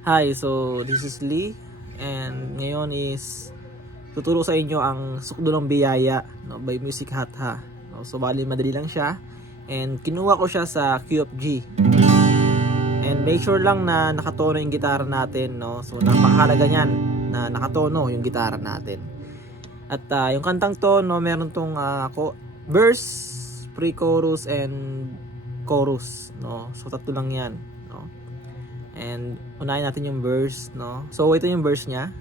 Hi, so this is Lee and ngayon is tuturo sa inyo ang Sukdo ng Biyaya, no, by Music Hatha. No, so bali madali lang siya and kinuha ko siya sa key of G. And make sure lang na nakatono yung gitara natin, no. So napakahalaga niyan na nakatono yung gitara natin. At yung kantang to, no, meron tong verse, pre-chorus and chorus, no. So tatlo lang 'yan, no. And unahin natin yung verse, no? So ito yung verse niya.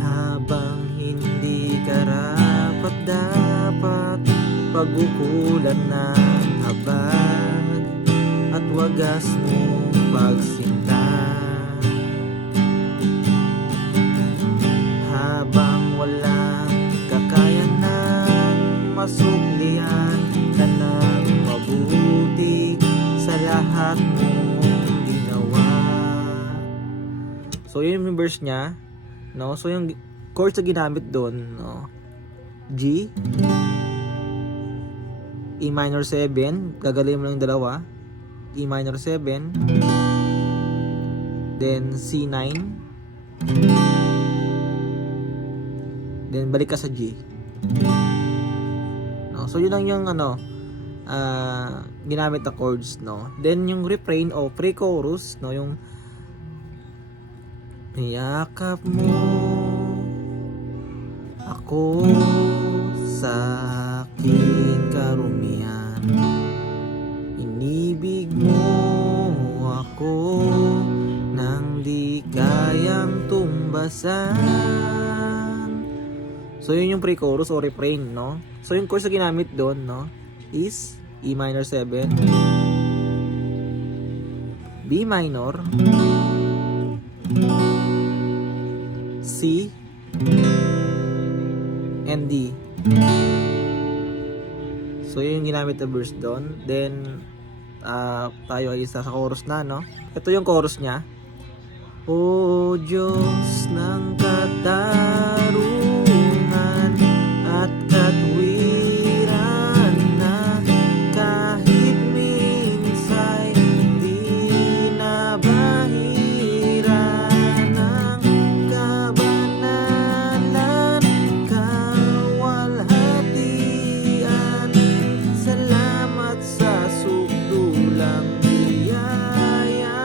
Habang hindi karapat dapat pagukulan ng habag at wagas mong pagsinta. Habang walang kakayanang masuklian ka ng mabuti sa lahat mo. So yun yung verse niya, no? So yung chords na ginamit doon, no? G, E minor 7, gagalayin mo lang yung dalawa, E minor 7, then C9, then balik ka sa G. No? So yun lang yung ginamit na chords, no? Then yung refrain o pre-chorus, no, yung niyakap mo ako sa aking karumihan, inibig mo ako nang di kayang tumbasan. So yun yung pre-chorus o refrain, no? So yung chords na ginamit doon, no, is E minor 7, B minor, C, and D. So yun yung ginamit na verse doon. Then tayo ay isa sa chorus na, no? Ito yung chorus niya. O Diyos ng katarungan at katwiran na kahit minsay di nabahira ng kabanalan, kawalhatian. Salamat sa sukdulang biyaya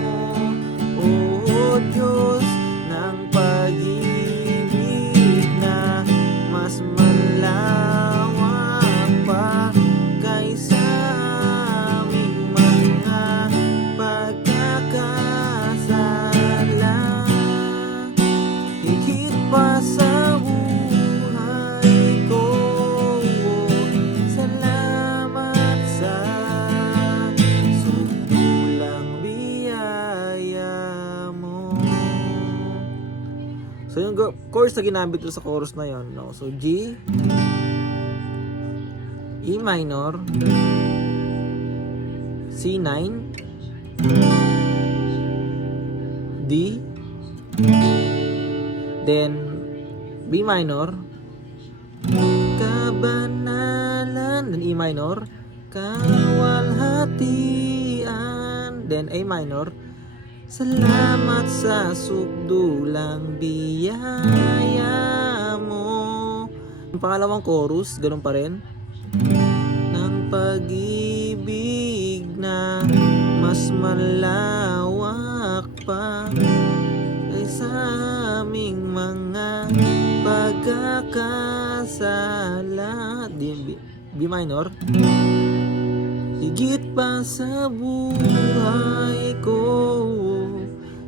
mo, O Diyos ng pag-ibig na mas malawak pa kaysa aming mga pagkakasala. Higit pa sa buhay ko, salamat sa sukdulang biyaya mo. So yung chords na ginamit ko sa chorus na yon, no? So G, E minor, C9, D, then B minor, kabanalan, then E minor, kawalhatian, then A minor, salamat sa sukdulang biyaya mo. Yung pangalawang chorus, ganun pa rin. Ng pag-ibig na mas malawak pa kaysa aming mga pagkakasala. B minor. Higit pa sa buhay ko,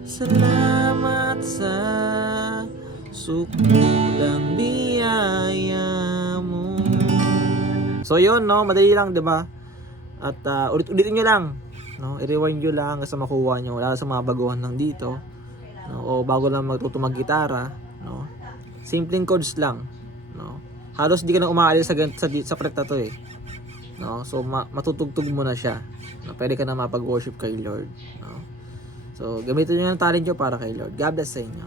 salamat sa sukdulang biyaya mo. So yun, no, madali lang, 'di ba? At ulit-ulitin niyo lang, no? I-rewind niyo lang hanggang sa makuha niyo, lalo sa mga baguhan lang dito, no? O bago lang magtuto mag-gitara, no? Simpleng chords lang, no? Halos di ka na umaalis sa fret na to, eh. No? So matutugtog mo na siya. No? Pwede ka na mapag-worship kay Lord, no? So gamitin niyo yung talent niyo para kay Lord. God bless sa inyo.